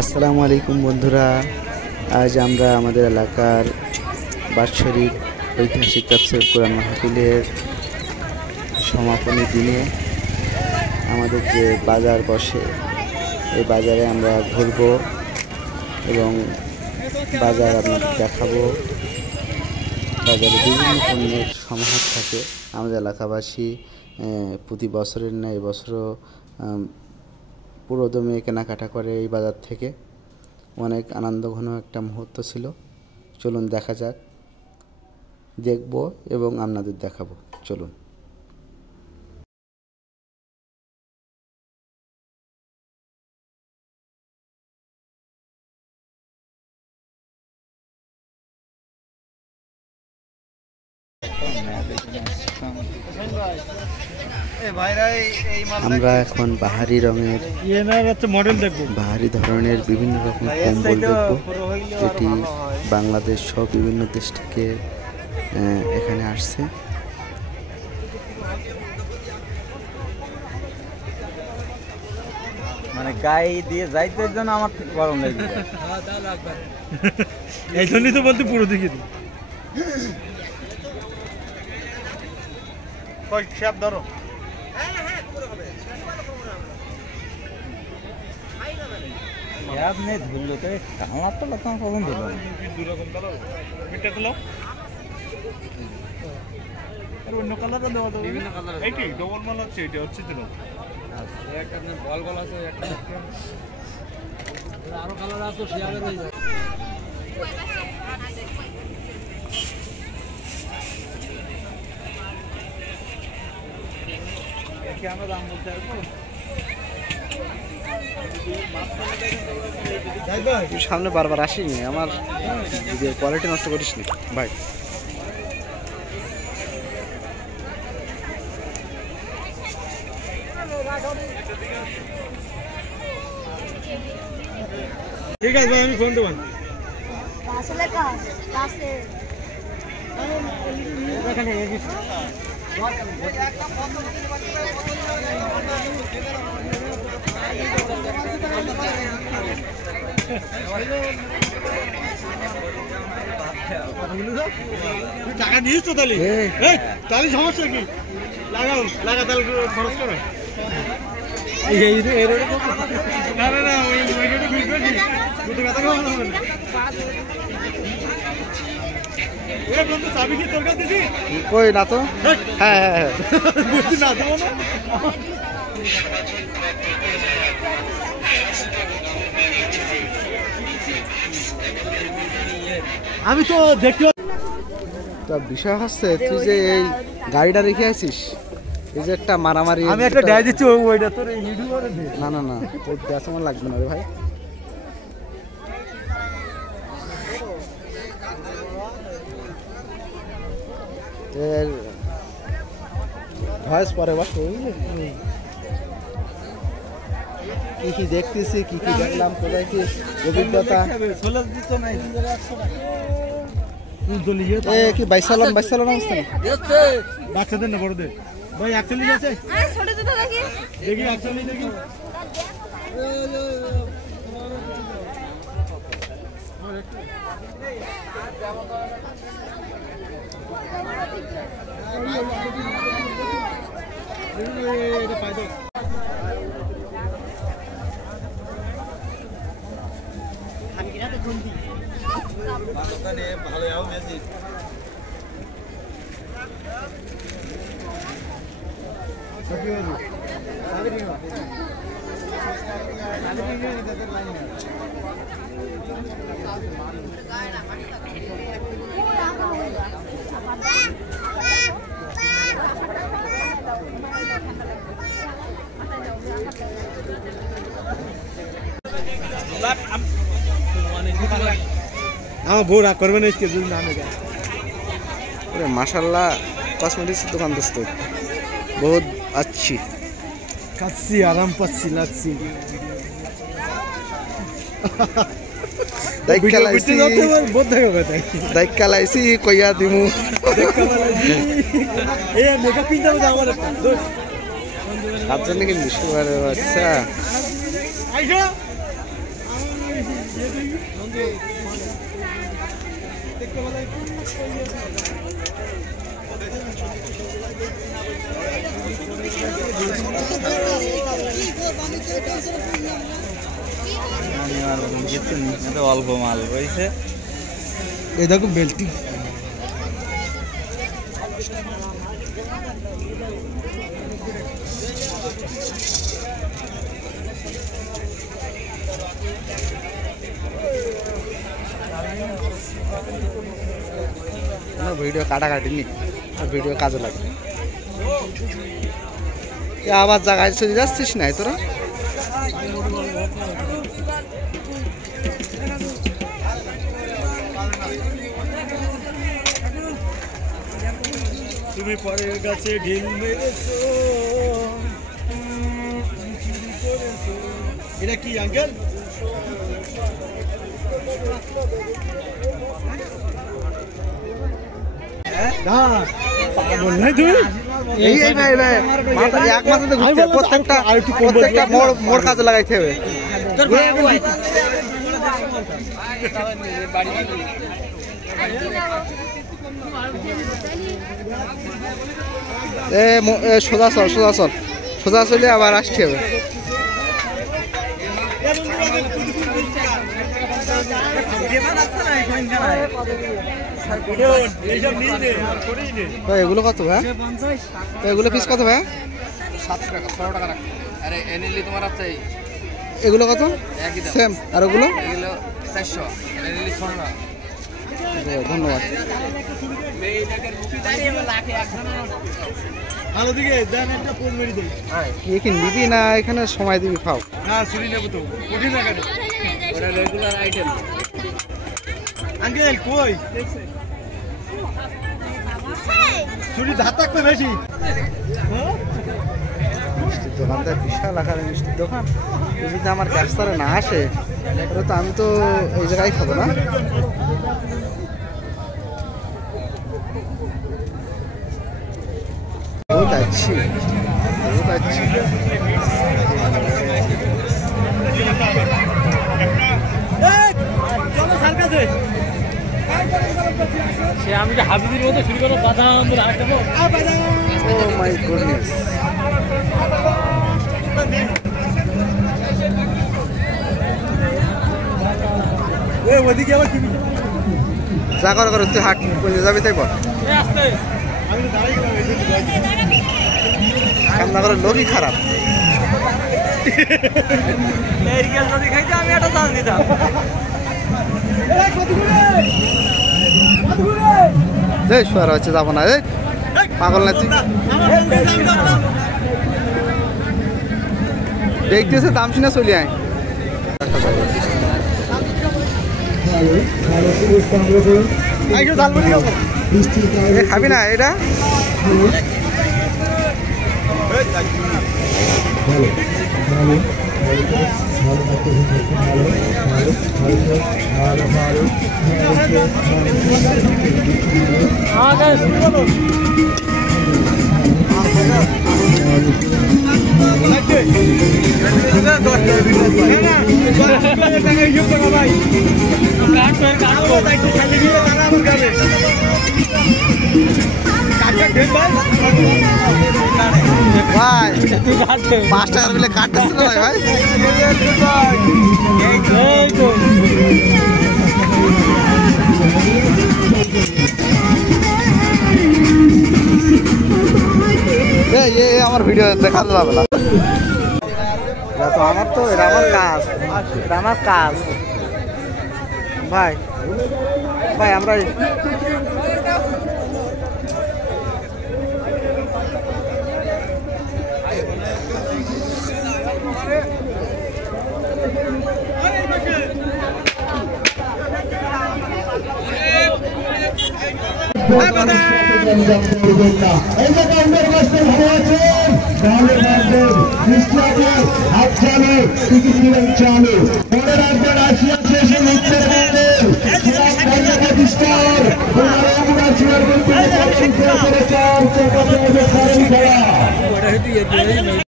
আসসালামু আলাইকুম বন্ধুরা, আজ আমরা আমাদের এলাকার বাৎসরিক ঐতিহাসিক তাফসীর কোরআন মাহফিলের সমাপনী দিনে আমাদের যে বাজার বসে এই বাজারে আমরা ঘুরব এবং বাজার আপনাদের দেখাবো। বাজারে বিভিন্ন পণ্যের সমাহার থাকে। আমাদের এলাকাবাসী প্রতি বছরের ন্যায় এবছরও পুরোদমে কেনাকাটা করে এই বাজার থেকে। অনেক আনন্দঘন একটা মুহূর্ত ছিল। চলুন দেখা যাক, দেখব এবং আপনাদের দেখাবো। চলুন। আমরা এখন বাহারি রঙের বাহারি ধরনের বিভিন্ন রকম কম্বল দেখব, যেটি বাংলাদেশ সহ বিভিন্ন দেশ থেকে এখানে আসছে। মানে গায়ে দিয়ে যাইতে জন্য আমার গরম লাগবে। এই জন্যই তো বলতে পুরো দিকে ধরো। আপনি ধরলো তো আমার তো লক্ষণ কখন ধরলো অন্য কালারও দেওয়া যাবে, বিভিন্ন কালার। এইটাই ডবল মাল হচ্ছে, এটা হচ্ছে তো একটা বল বল আছে, একটা আরো কালার আছে, শেয়ারে হয়ে যায়। কি আমরা দাম বলতে পারবো? সামনে বারবার আসিনি, আমার কোয়ালিটি নষ্ট করিস নি ভাই। ঠিক আছে, আমি ফোন দেবো। টাকা দিয়েছ তো তাহলে? তাহলে সমস্যা কি? লাগাও, লাগা তাহলে খরচ করো। না না না, ওই রোডে ঘুরবে কি? দুটো কথা খাওয়া হবে না। বন্ধু চাবি কি তোর কাছে দিছি? কই না তো। হ্যাঁ হ্যাঁ হ্যাঁ, বুঝছি না দেবো না। আমি তো দেখতে। তো বিষয় হচ্ছে তুই যে এই গাড়িটা রেখে আছিস, এই যে একটা মারামারি। আমি একটা ডাই দিচ্ছি, ওইটা তোর ইউটিউবারে দে। না না না, তোর গ্যাস আমার লাগবে না রে ভাই। এর ভয়েস পরে বাস কি কি দেখতেছি, কি কি দেখলাম, কোথায় কি অভিজ্ঞতা। কি বাইসালন অবস্থা বাচ্চাদের না বড়দের ভাই? একচল্লিশ আছে, দেখি একচল্লিশ দেখি। ভালো মেসেজ। আমার বউ রাগ করবে না যদি নামে যায়। माशाल्लाह कॉस्मेटिक्स दुकान दोस्तों बहुत अच्छी কাচ্ছি আরাম পাচ্ছি লাগছি। লাইছি কইয়া দিমু কার জন্য কিনবি? আচ্ছা অল্প মাল রয়েছে। এই দেখো বেল্টি ভিডিও কাটাকাটিনি আর ভিডিও কাজে লাগে। আবার জায়গায় চলে যাচ্ছিস না তোরা? তুমি পরের গাছে ঢিল মেরেছো। এটা কি আঙ্কেল? প্রত্যেকটা মোড় কাজে লাগাইতে হবে। সোজা চল সোজা চল, সোজা চলে আবার আসতে হবে। এগুলো কত ভাই? এগুলো পিস কত ভাই? 7 টাকা 6 টাকা রাখ। আরে এনিলি তোমার আছে এগুলো কত? সেম। আর ওগুলো 400 এনিলি 6 টাকা। ধন্যবাদ। কি নিবি না এখানে সময় দিবি খাও? আঙ্কেল কই ছুরি ধার থাকবে বেশি। মিষ্টির দোকানটা বিশাল আকারের মিষ্টির দোকান। যদি আমার ক্যাপসারে না আসে তাহলে তো আমি তো এই জায়গায় খাবো না। যাচ্ছি আমি যে হাবিবির মতো শুরু করবো বাদাম রাখবো। ও মাই গডনেস। ওদিকে আবার যা করে করে তুই হাট যাবি তাই বল। কান্না করে লোকই খারাপ। যদি খাইতে আমি একটা দাম দিতাম। শুয়ার হচ্ছে যাবো না। পাগল না তুই? দেখতেছে দাম শুনে চলি আয়। খাবি না এটা? ভাই 5 টাকার বিলে কাটতেছিল ভাই। ভাই আমার ভিডিও দেখাতে যাবে না। আমার তো এটা আমার কাজ, এটা আমার কাজ ভাই। ভাই আমরা চালু পরে রাখবেন আসিয়া শেষে মিথ্যের